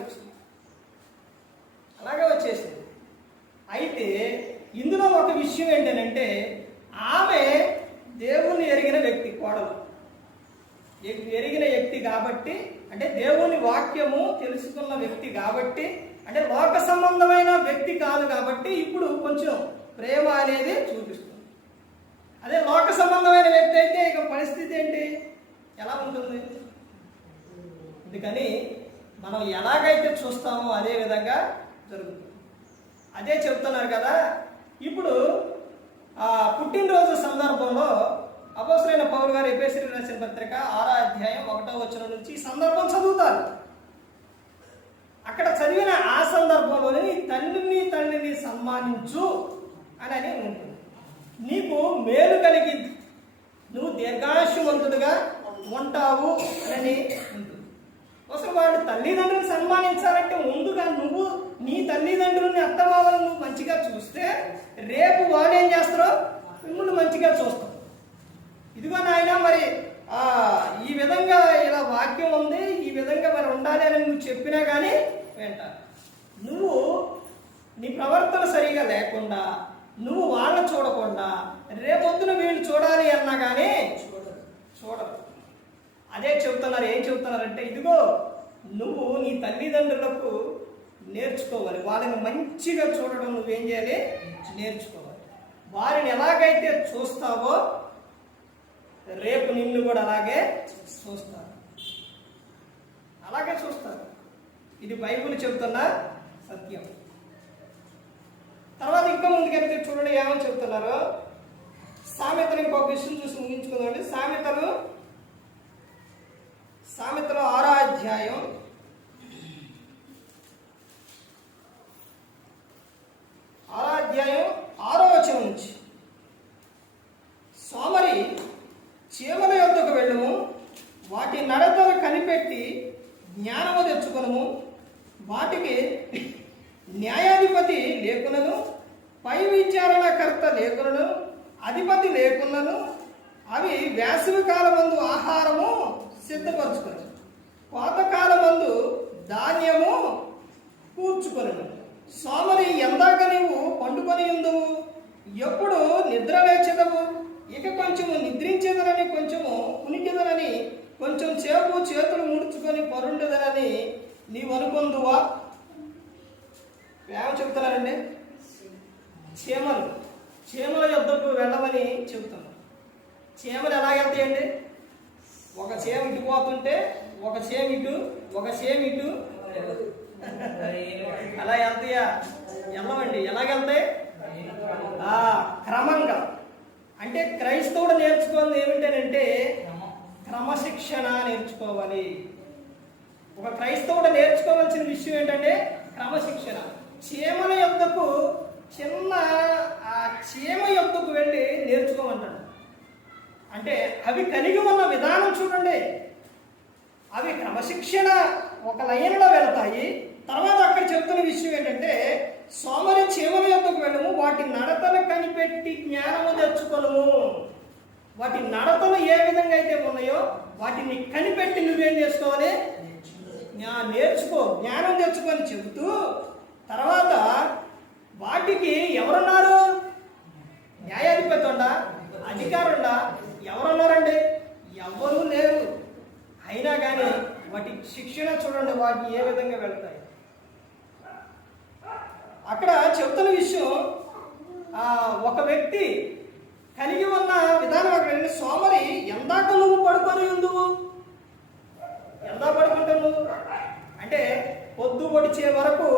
వచ్చేసింది. అయితే ఇందులో ఒక విషయం ఏంటంటే, ఆమె దేవుణ్ణి ఎరిగిన వ్యక్తి, కోడలు ఎరిగిన వ్యక్తి కాబట్టి, అంటే దేవుని వాక్యము తెలుసుకున్న వ్యక్తి కాబట్టి, అంటే లోక సంబంధమైన వ్యక్తి కాదు కాబట్టి ఇప్పుడు కొంచెం ప్రేమ అనేది చూపిస్తుంది. అదే లోక సంబంధమైన వ్యక్తి అయితే ఇక పరిస్థితి ఏంటి, ఎలా ఉంటుంది? అందుకని మనం ఎలాగైతే చూస్తామో అదే విధంగా జరుగుతుంది. అదే చెప్తున్నారు కదా. ఇప్పుడు పుట్టినరోజు సందర్భంలో అపోస్తలుడైన పౌలు గారు ఎఫెసీయులకు రాసిన పత్రిక 6వ అధ్యాయం 1వ వచనం నుంచి ఈ సందర్భం చదువుతారు. అక్కడ చదివిన ఆ సందర్భంలోనే తండ్రిని సన్మానించు అని ఉంటుంది. నీకు మేలు కలిగింది, నువ్వు దీర్ఘాయుష్మంతుడిగా ఉంటావు అని ఉంటుంది. అసలు వాళ్ళు తల్లిదండ్రులను సన్మానించాలంటే ముందుగా నువ్వు నీ తల్లిదండ్రులని అత్తమామలను నువ్వు మంచిగా చూస్తే రేపు వాళ్ళు ఏం చేస్తారో మిమ్మల్ని మంచిగా చూస్తాం. ఇదిగో నాయన మరి ఈ విధంగా ఇలా వాక్యం ఉంది, ఈ విధంగా మరి ఉండాలి అని నువ్వు చెప్పినా కానీ వింటారు. నువ్వు నీ ప్రవర్తన సరిగా లేకుండా నువ్వు వాళ్ళని చూడకుండా రేపొద్దున వీళ్ళు చూడాలి అన్నా కానీ చూడరు. అదే చెబుతున్నారు. ఏం చెబుతున్నారంటే ఇదిగో నువ్వు నీ తల్లిదండ్రులకు నేర్చుకోవాలి, వాళ్ళని మంచిగా చూడడం నువ్వేం చేయాలి, నేర్చుకోవాలి. వారిని ఎలాగైతే చూస్తావో రేపు నిన్ను కూడా అలాగే చూస్తారు, అలాగే చూస్తారు. ఇది బైబిల్ చెబుతున్న సత్యం. తర్వాత ఇంకా ముందుకెళ్తే చూడండి ఏమని చెబుతున్నారు. సామెతలు ఇంకొక విషయం చూసి ముగించుకుందామండి. సామెతలు 6వ అధ్యాయం 6వ వచనం నుంచి, సోమరి చీమల యొద్దకు వెళ్ళము, వాటి నడతను కనిపెట్టి జ్ఞానము తెచ్చుకొనము. వాటికి న్యాయాధిపతి లేకునను, పై విచారణకర్త లేకునను, అధిపతి లేకున్నను అవి వేసవి కాలమందు ఆహారము సిద్ధపరచుకొని కోతకాలమందు ధాన్యము కూర్చుకొనను. సోమరి ఎందాక నీవు పండుకొని ఉందువు, ఎప్పుడు నిద్ర లేచెదవు? ఇక కొంచెము నిద్రించేదనని, కొంచెము కునికెదనని, కొంచెం సేపు చేతులు ముడుచుకొని పరుండదనని నీవు అనుకుందువా? ఏమో చెబుతున్నారండి. చీమల యొద్దకు వెళ్ళమని చెబుతున్నాం. చీమలు ఎలా వెళ్తాయండి? ఒక చీమ ఇటు పోతుంటే ఒక చీమ ఇటు, ఒక చీమ ఇటు, అలా వెళ్తాయా? వెళ్ళమండి. ఎలాగెళ్తాయి? క్రమంగా. అంటే క్రైస్తవుడు నేర్చుకోవాలి ఏమిటంటే క్రమశిక్షణ నేర్చుకోవాలి. ఒక క్రైస్తవుడు నేర్చుకోవాల్సిన విషయం ఏంటంటే క్రమశిక్షణ. చీమల యొద్దకు చీమ యొద్దకు వెళ్ళి నేర్చుకోమంటాడు. అంటే అవి కలిగి ఉన్న విధానం చూడండి. అవి క్రమశిక్షణ ఒక లైన్లో వెళతాయి. తర్వాత అక్కడ చెప్తున్న విషయం ఏంటంటే సోమరి చీమల యొద్దకు వెళ్ళము, వాటి నడతను కనిపెట్టి జ్ఞానము తెచ్చుకొనము. వాటి నడతలు ఏ విధంగా అయితే ఉన్నాయో వాటిని కనిపెట్టి నువ్వేం చేసుకోవాలి, నేర్చుకో, జ్ఞానం తెచ్చుకొని చెబుతూ, తర్వాత వాటికి ఎవరున్నారు? న్యాయాధిపతి ఉండా, అధికారం ఉండా? ఎవరున్నారండి? ఎవరూ లేరు. అయినా కానీ వాటి శిక్షణ చూడండి, వాటి ఏ విధంగా వెళ్తాయి. అక్కడ చెబుతున్న విషయం ఒక వ్యక్తి కలిగి ఉన్న విధానం అక్కడ సోమరి ఎందాక నువ్వు పడుకొని ఉందువు? ఎందా పడుకుంటావు నువ్వు అంటే పొద్దు పొడిచే వరకు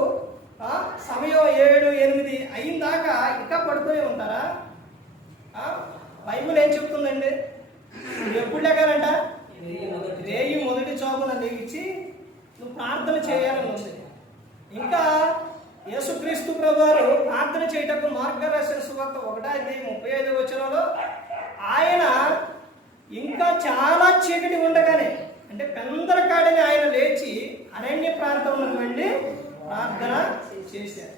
సమయం 7, 8 అయిన దాకా ఇంకా పడుకొని ఉంటారా? బైబిల్ ఏం చెప్తుందండి? ఎప్పుడు లేగానంట? రేయి మొదటి చోపున లేచి నువ్వు ప్రార్థన చేయాలని ఉంది. ఇంకా యేసుక్రీస్తు ప్రభువారు ప్రార్థన చేయటకు మార్కు రాసిన సువార్త 1:35 వచనంలో ఆయన ఇంకా చాలా చీకటి ఉండగానే, అంటే పెందరకాడని ఆయన లేచి అరణ్య ప్రాంతంలోకి వెళ్ళి ప్రార్థన చేశారు.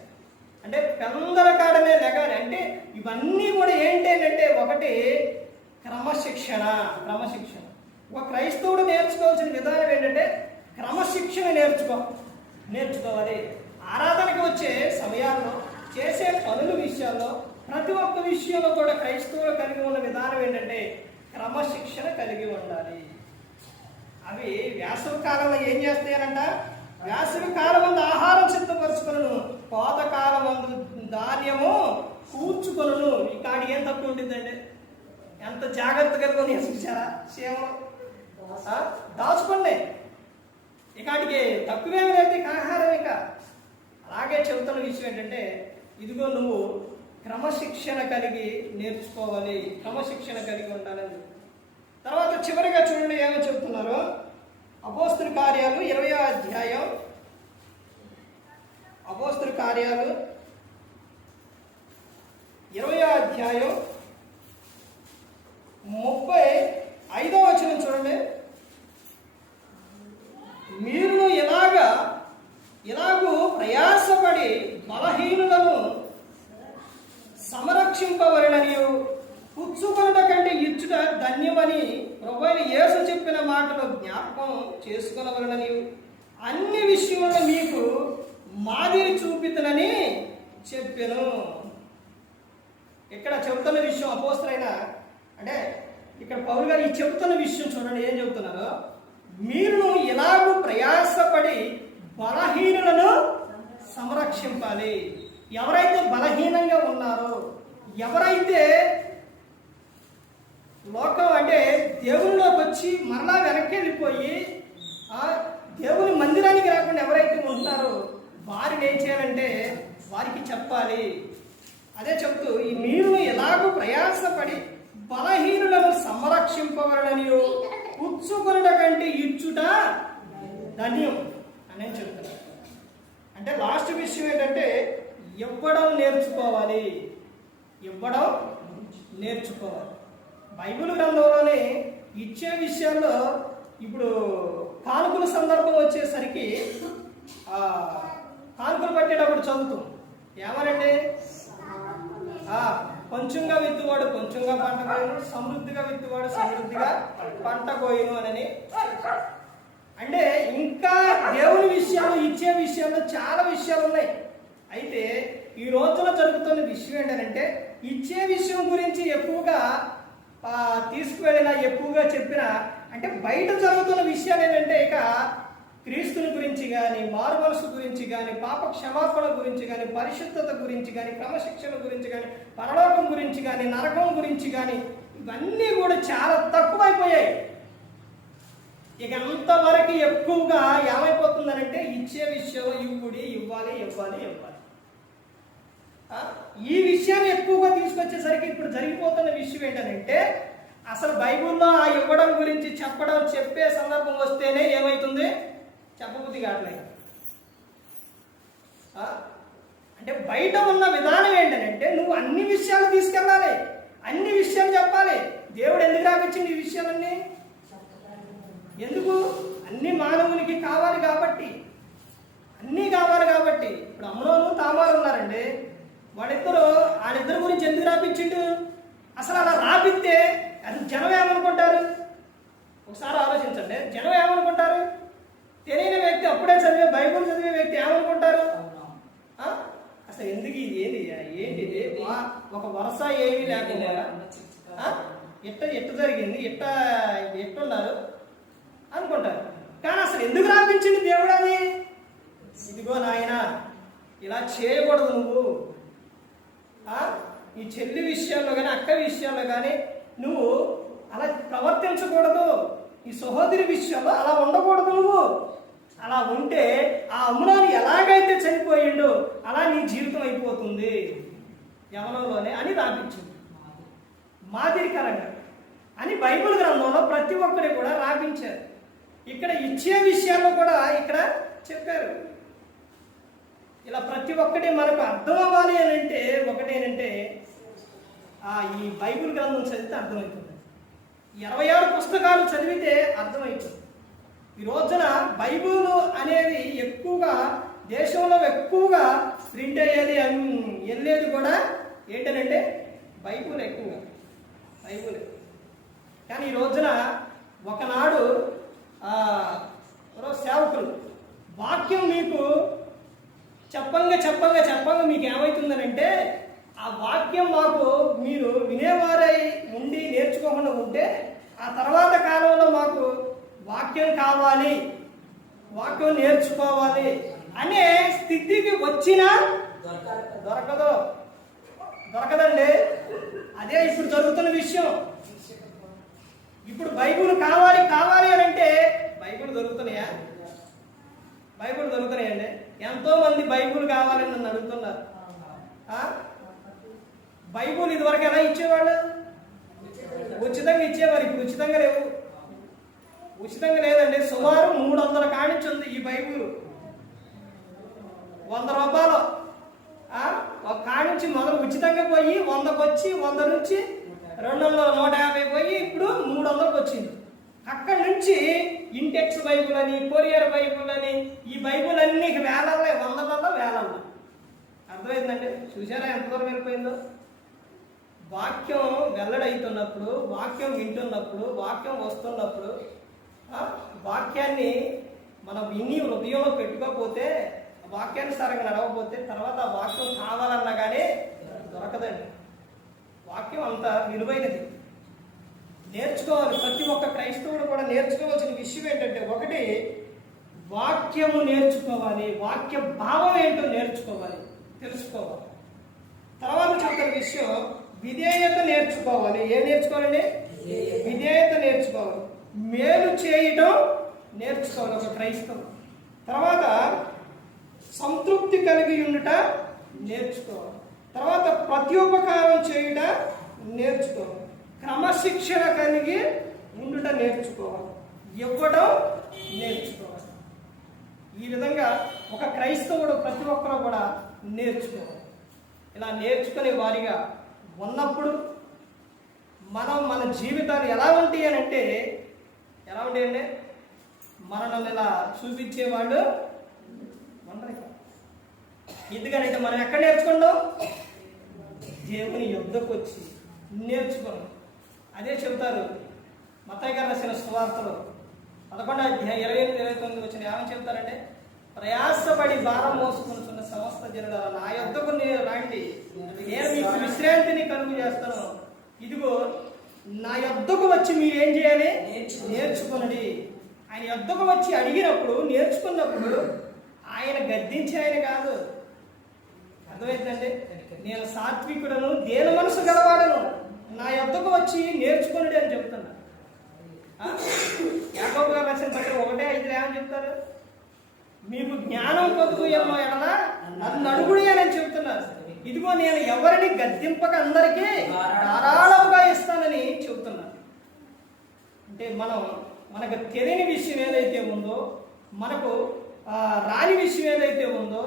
అంటే పెందరకాడనే లెగాలి. అంటే ఇవన్నీ కూడా ఏంటి అంటే ఒకటి క్రమశిక్షణ. ఒక క్రైస్తవుడు నేర్చుకోవాల్సిన విధానం ఏంటంటే క్రమశిక్షణ నేర్చుకోవాలి. ఆరాధనకు వచ్చే సమయాల్లో, చేసే పనుల విషయాల్లో, ప్రతి ఒక్క విషయంలో కూడా క్రైస్తవులు కలిగి ఉన్న విధానం ఏంటంటే క్రమశిక్షణ కలిగి ఉండాలి. అవి వేసవి కాలంలో ఏం చేస్తాయనంట? వేసవి కాలమందు ఆహారం సిద్ధపరచుకొను, కోతకాలమందు ధాన్యము కూర్చుకొను. ఈ కాడి ఏం తప్పు ఉంటుందండి? ఎంత జాగ్రత్తగా కొని చూసారా? సేవలు దాచుకోండి. ఇకాడికి తక్కువేమి లేదు, ఆహారం. ఇక అలాగే చెబుతున్న విషయం ఏంటంటే ఇదిగో నువ్వు క్రమశిక్షణ కలిగి నేర్చుకోవాలి, క్రమశిక్షణ కలిగి ఉండాలని. తర్వాత చివరిగా చూడండి ఏమని చెబుతున్నారు. అపోస్తల కార్యాలు 20వ అధ్యాయం, అపోస్తల కార్యాలు 20వ అధ్యాయం 35వ వచనం చూడండి. మీరు సంరక్షింపవలెననియు పుచ్చుకొనుట కంటే ఇచ్చుట ధన్యమని ప్రభువైన యేసు చెప్పిన మాటలు జ్ఞాపకం చేసుకొనవలెననియు అన్ని విషయంలో మీకు మాదిరి చూపితనని చెప్పెను. ఇక్కడ చెబుతున్న విషయం అపోస్తలుడైన అంటే ఇక్కడ పౌలు గారు ఈ చెబుతున్న విషయం చూడండి ఏం చెబుతున్నారో, మీరు ఎలాగూ ప్రయాసపడి బలహీనులను సంరక్షింపాలి. ఎవరైతే బలహీనంగా ఉన్నారో, ఎవరైతే లోకం అంటే దేవునిలోకి వచ్చి మరలా వెనక్కి వెళ్ళిపోయి దేవుని మందిరానికి రాకుండా ఎవరైతే ఉంటున్నారో వారిని ఏం చేయాలంటే వారికి చెప్పాలి. అదే చెప్తూ ఈ మీరు ఎలాగూ ప్రయాసపడి బలహీనులను సంరక్షింపవలననియు పుచ్చుకొనుట కంటే ఇచ్చుట ధన్యం అని చెప్తున్నారు. అంటే లాస్ట్ విషయం ఏంటంటే ఇవ్వడం నేర్చుకోవాలి. ఇవ్వడం నేర్చుకోవాలి. బైబిల్ గ్రంథంలోనే ఇచ్చే విషయాల్లో ఇప్పుడు కానుకల సందర్భం వచ్చేసరికి కానుకలు పట్టేటప్పుడు చదువుతాం ఏమనండి, కొంచెంగా విత్తువాడు కొంచెంగా పంట కోయను, సమృద్ధిగా విత్తువాడు సమృద్ధిగా పంట కోయను అని. అంటే ఇంకా దేవుని విషయాలు ఇచ్చే విషయాల్లో చాలా విషయాలు ఉన్నాయి. అయితే ఈ రోజున జరుగుతున్న విషయం ఏంటంటే ఇచ్చే విషయం గురించి ఎక్కువగా తీసుకువెళ్ళినా ఎక్కువగా చెప్పినా అంటే బయట జరుగుతున్న విషయాలు ఏంటంటే ఇక క్రీస్తుని గురించి కానీ, మారు మనసు గురించి కానీ, పాప క్షమాపణ గురించి కానీ, పరిశుద్ధత గురించి కానీ, క్రమశిక్షణ గురించి కానీ, పరలోకం గురించి కానీ, నరకం గురించి కానీ ఇవన్నీ కూడా చాలా తక్కువైపోయాయి. ఇక అంతవరకు ఎక్కువగా ఏమైపోతుందనంటే ఇచ్చే విషయం ఇవ్వాలి ఇవ్వాలి ఇవ్వాలి ఇవ్వాలి. ఈ విషయాన్ని ఎక్కువగా తీసుకొచ్చేసరికి ఇప్పుడు జరిగిపోతున్న విషయం ఏంటంటే అసలు బైబిల్లో ఆ ఇవ్వడం గురించి చెప్పే సందర్భం వస్తేనే ఏమవుతుంది, చెప్పబుద్ధి కావట్లేదు. అంటే బయట ఉన్న విధానం ఏంటంటే నువ్వు అన్ని విషయాలు తీసుకెళ్ళాలి, అన్ని విషయాలు చెప్పాలి. దేవుడు ఎందుకు రాపించింది ఈ విషయాలన్నీ? ఎందుకు? అన్ని మానవునికి కావాలి కాబట్టి, అన్నీ కావాలి కాబట్టి. ఇప్పుడు అమ్నోను తామారు ఉన్నారండి, వాళ్ళిద్దరు గురించి ఎందుకు రాపించిండు? అసలు అలా రాపిస్తే అది జనం ఏమనుకుంటారు? ఒకసారి ఆలోచించండి. జనం ఏమనుకుంటారు? తెలియని వ్యక్తి, అప్పుడే చదివే బైబుల్ చదివే వ్యక్తి ఏమనుకుంటారు? అసలు ఎందుకు ఇది ఏంటిది ఒక వరుస ఏమీ లేకుండా ఎట్ట జరిగింది, ఎట్టున్నారు అనుకుంటారు. కానీ అసలు ఎందుకు రాపించింది దేవుడు అని? ఇదిగో నాయన ఇలా చేయకూడదు, నువ్వు ఈ చెల్లి విషయాల్లో కానీ అక్క విషయాల్లో కానీ నువ్వు అలా ప్రవర్తించకూడదు, ఈ సహోదరి విషయంలో అలా ఉండకూడదు. నువ్వు అలా ఉంటే ఆ అమ్నోను ఎలాగైతే చనిపోయిండో అలా నీ జీవితం అయిపోతుంది యవనంలోనే అని రాపించింది. మాదిరికరంగా అని బైబిల్ గ్రంథంలో ప్రతి ఒక్కరి కూడా రాపించారు. ఇక్కడ ఇచ్చే విషయాల్లో కూడా ఇక్కడ చెప్పారు. ఇలా ప్రతి ఒక్కటి మనకు అర్థం అవ్వాలి అని అంటే ఒకటేనంటే ఈ బైబిల్ గ్రంథం చదివితే అర్థమవుతుంది. 26 పుస్తకాలు చదివితే అర్థమవుతుంది. ఈ రోజున బైబిల్ అనేది ఎక్కువగా దేశంలో ఎక్కువగా ప్రింట్ అయ్యేది వెళ్ళేది కూడా ఏంటంటే బైబిల్ ఎక్కువగా బైబిల్. కానీ ఈ రోజున ఒకనాడు సేవకులు వాక్యం మీకు చెప్పంగా మీకు ఏమవుతుందనంటే ఆ వాక్యం మాకు మీరు వినేవారై ఉండి నేర్చుకోకుండా ఉంటే ఆ తర్వాత కాలంలో మాకు వాక్యం కావాలి, వాక్యం నేర్చుకోవాలి అనే స్థితికి వచ్చినా దొరకదండి. అదే ఇప్పుడు జరుగుతున్న విషయం. ఇప్పుడు బైబిల్ కావాలి అని అంటే బైబిల్ దొరుకుతున్నాయా? బైబిల్ దొరుకుతున్నాయండి. ఎంతో మంది బైబిల్ కావాలని నన్ను అడుగుతున్నారు. బైబిల్ ఇదివరకు ఎలా ఇచ్చేవాళ్ళు? ఉచితంగా ఇచ్చేవారు. ఇప్పుడు ఉచితంగా లేవు. ఉచితంగా లేదండి. సుమారు 300 కానించి ఉంది ఈ బైబిల్. 100 రూపాయలు ఒక కానించి మొదలు ఉచితంగా పోయి 100కి వచ్చి 100 నుంచి 200, 150 పోయి ఇప్పుడు 300కి వచ్చింది. అక్కడి నుంచి ఇంటెక్స్ బైబుల్ అని, కొరియర్ బైబుల్ అని ఈ బైబుల్ అన్ని వేలల్లో 100లలో వేలల్లో. అర్థమైందండి? చూసారా ఎంత దూరం వెళ్ళిపోయిందో? వాక్యం వెల్లడైతున్నప్పుడు, వాక్యం వింటున్నప్పుడు, వాక్యం వస్తున్నప్పుడు వాక్యాన్ని మనం విని హృదయంలో పెట్టుకోకపోతే, వాక్యానుసారంగా నడవకపోతే తర్వాత ఆ వాక్యం కావాలన్నా కానీ దొరకదండి. వాక్యం అంత విలువైనది, నేర్చుకోవాలి. ప్రతి ఒక్క క్రైస్తవుడు కూడా నేర్చుకోవాల్సిన విషయం ఏంటంటే, ఒకటి వాక్యము నేర్చుకోవాలి, వాక్య భావం ఏంటో నేర్చుకోవాలి, తెలుసుకోవాలి. తర్వాత చెప్తున్న విషయం విధేయత నేర్చుకోవాలి. ఏం నేర్చుకోవాలండి? విధేయత నేర్చుకోవాలి. మేలు చేయటం నేర్చుకోవాలి ఒక క్రైస్తవుడు. తర్వాత సంతృప్తి కలిగి ఉండుట నేర్చుకోవాలి. తర్వాత ప్రత్యుపకారం చేయుట నేర్చుకోవాలి. క్రమశిక్షణ కలిగి ఉండుట నేర్చుకోవాలి. ఇవ్వడం నేర్చుకోవాలి. ఈ విధంగా ఒక క్రైస్తవుడు ప్రతి ఒక్కరూ కూడా నేర్చుకోవాలి. ఇలా నేర్చుకునే వారిగా ఉన్నప్పుడు మన జీవితాలు ఎలా ఉంటాయి అని అంటే, ఎలా ఉంటాయండి? మనల్ని ఇలా చూపించేవాళ్ళు ఉండరు. ఎందుకంటే మనం ఎక్కడ నేర్చుకుంటాం? దేవుని యుద్ధకు వచ్చి నేర్చుకున్నాం. అదే చెబుతారు మత్తయి గారు రాసిన సువార్తలో 11వ అధ్యాయం 28-29 వచ్చిన ఏమని చెప్తారంటే, ప్రయాసపడి భారం మోసుకుంటున్న సమస్త జనులారా నా యొద్దకు రండి, నేను మీకు విశ్రాంతిని కలుగు చేస్తాను. ఇదిగో నా యొద్దకు వచ్చి మీరు ఏం చేయాలి? నేర్చుకునండి. ఆయన యొద్దకు వచ్చి అడిగినప్పుడు, నేర్చుకున్నప్పుడు ఆయన గద్దించే ఆయన కాదు. అర్థమైందండి? నేను సాత్వికుడను, దేని మనసు గలవాడను, నా యొద్దకు వచ్చి నేర్చుకునుడి అని చెప్తున్నా. యాకోబు గారు రాసిన పత్రిక 1:5 ఏమని చెప్తారు? మీకు జ్ఞానం పొందుకు ఎన్నో ఎడలా నన్ను అడుగుడి అని చెప్తున్నారు. ఇదిగో నేను ఎవరిని గద్దింపక అందరికీ ధారాళంగా ఇస్తానని చెబుతున్నాను. అంటే మనకు తెలియని విషయం ఏదైతే ఉందో, మనకు రాని విషయం ఏదైతే ఉందో,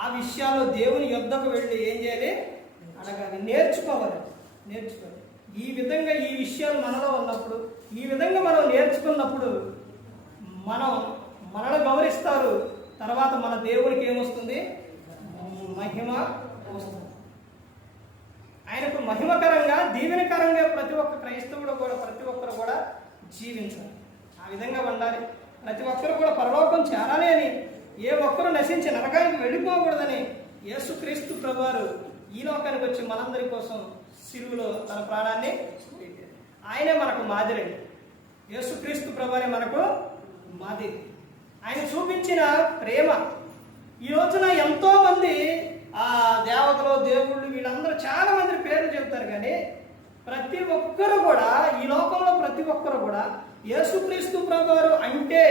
ఆ విషయాల్లో దేవుని యుద్ధకు వెళ్ళి ఏం చేయాలి? అడగాలి, నేర్చుకోవాలి. ఈ విధంగా ఈ విషయాలు మనలో ఉన్నప్పుడు, ఈ విధంగా మనం నేర్చుకున్నప్పుడు మనల్ని గౌరవిస్తారు. తర్వాత మన దేవునికి ఏమొస్తుంది? మహిమ వస్తుంది. ఆయనకు మహిమకరంగా, దీవెనకరంగా ప్రతి ఒక్క క్రైస్తవుడు కూడా, ప్రతి ఒక్కరు కూడా జీవించాలి. ఆ విధంగా ఉండాలి. ప్రతి ఒక్కరు కూడా పరలోకం చేరాలి అని, ఏ ఒక్కరు నశించి నరకానికి వెళ్ళిపోకూడదని యేసుక్రీస్తు ప్రభువారు ఈ లోకానికి వచ్చి మనందరి కోసం సిలువలో తన ప్రాణాన్ని పెట్టారు. ఆయనే మనకు మాదిరి. యేసుక్రీస్తు ప్రభువారే మనకు మాదిరి. ఆయన చూపించిన ప్రేమ ఈ రోజున ఎంతో మంది దేవతలు, దేవుళ్ళు, వీళ్ళందరూ చాలా మంది పేర్లు చెప్తారు. కానీ ప్రతి ఒక్కరు కూడా, ఈ లోకంలో ప్రతి ఒక్కరు కూడా యేసుక్రీస్తు ప్రభువారు అంటే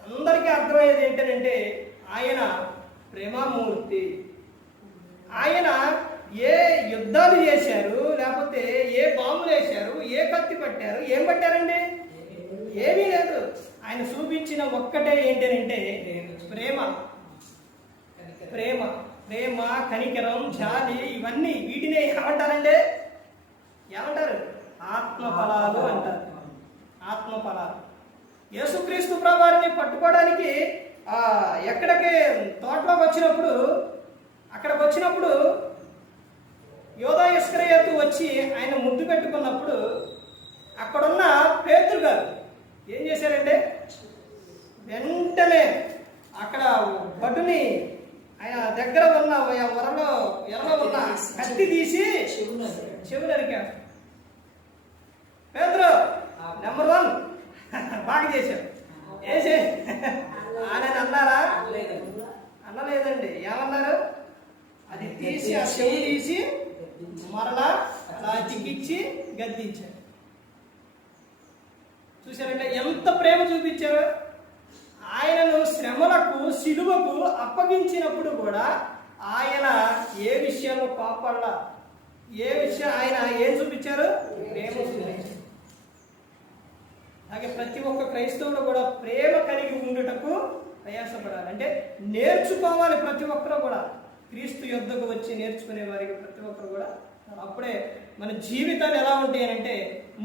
అందరికీ అర్థమయ్యేది ఏంటంటే, ఆయన ప్రేమామూర్తి. ఆయన ఏ యుద్ధాలు చేశారు, లేకపోతే ఏ బాంబులు వేశారు, ఏ కత్తి పట్టారు, ఏం పట్టారండి? ఏమీ లేదు. ఆయన చూపించిన ఒక్కటే ఏంటంటే ప్రేమ. కనికరం, జాలి, ఇవన్నీ వీటినే ఏమంటారంటే, ఏమంటారు? ఆత్మఫలాలు అంటారు. ఆత్మఫలాలు. యేసుక్రీస్తు ప్రభువారిని పట్టుకోవడానికి ఎక్కడికి తోటలోకి వచ్చినప్పుడు, అక్కడికి వచ్చినప్పుడు యోధా ఇస్కరియోతు వచ్చి ఆయన ముద్దు పెట్టుకున్నప్పుడు, అక్కడున్న పేతురు గారు ఏం చేశారంటే, వెంటనే అక్కడ భటుని ఆయన దగ్గర ఉన్న ఎర్రలో ఉన్న కత్తి తీసి చెవి నరికాడు. పేతురు నెంబర్ 1 బాగా చేశారు. వేసే ఆయన అన్నారా? అనలేదండి. ఏమన్నారు? అది తీసి, ఆ చెవి తీసి మరలా చిక్కిచ్చి గద్దించారు. చూశారంటే ఎంత ప్రేమ చూపించారు. ఆయనను శ్రమలకు, సిలువకు అప్పగించినప్పుడు కూడా ఆయన ఏ విషయంలో పాపడలా. ఏ విషయం ఆయన ఏం చూపించారు? ప్రేమ చూపించారు. అలాగే ప్రతి ఒక్క క్రైస్తవుడు కూడా ప్రేమ కలిగి ఉండుటకు ప్రయాసపడాలి. అంటే నేర్చుకోవాలి. ప్రతి ఒక్కరు కూడా క్రీస్తు యుద్ధకు వచ్చి నేర్చుకునే వారికి ప్రతి ఒక్కరు కూడా. అప్పుడే మన జీవితాలు ఎలా ఉంటాయి అంటే,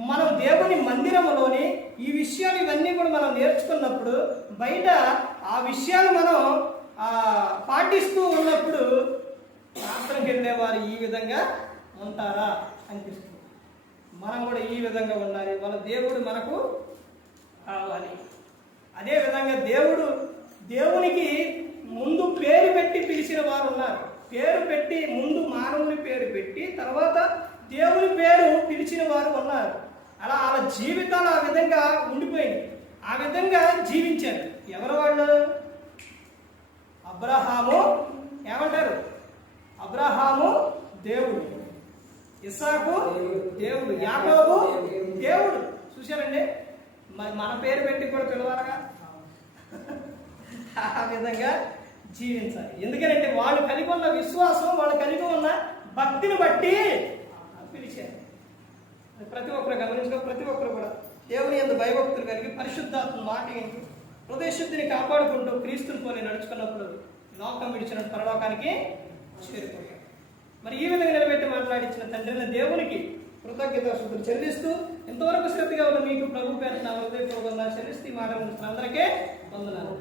మనం దేవుని మందిరంలోని ఈ విషయాలు ఇవన్నీ కూడా మనం నేర్చుకున్నప్పుడు, బయట ఆ విషయాలు మనం పాటిస్తూ ఉన్నప్పుడు ప్రార్థనకి వెళ్ళేవారు ఈ విధంగా ఉంటారా అనిపిస్తుంది. మనం కూడా ఈ విధంగా ఉండాలి. వాళ్ళ దేవుడు మనకు కావాలి. అదేవిధంగా దేవునికి ముందు పేరు పెట్టి పిలిచిన వారు ఉన్నారు. పేరు పెట్టి ముందు మానవుని పేరు పెట్టి తర్వాత దేవుని పేరు పిలిచిన వారు ఉన్నారు. అలా వాళ్ళ జీవితాలు ఆ విధంగా ఉండిపోయింది. ఆ విధంగా జీవించారు. ఎవరు వాళ్ళు? అబ్రహాము ఏమంటారు? అబ్రహాము దేవుడు, ఇస్సాకు దేవుడు, యాకోబు దేవుడు. చూశారండి? మరి మన పేరు పెట్టి కూడా పిలవాలగా. ఆ విధంగా జీవించాలి. ఎందుకంటే వాళ్ళు కలిగి ఉన్న విశ్వాసం, వాళ్ళు కలిగి ఉన్న భక్తిని బట్టి పిలిచారు. ప్రతి ఒక్కరు గమనించుకో. ప్రతి ఒక్కరు కూడా దేవుని యందు భయభక్తులు కలిగి పరిశుద్ధాత్మ మాట ఏంటి హృదయ శుద్ధిని కాపాడుకుంటూ క్రీస్తుని పోలి నడుచుకున్నప్పుడు లోకం విడిచిన పరలోకానికి చేరుకోయారు. మరి ఈ విధంగా నిలబెట్టి మాట్లాడించిన తండ్రిన దేవునికి కృతజ్ఞతాస్తుతులు చెల్లిస్తూ ఇంతవరకు శ్రద్ధగా ఉన్న మీకు ప్రభు పేరున హృదయపూర్వకంగా చెల్లిస్తూ ఈ మాట అందరికీ వందనాలు.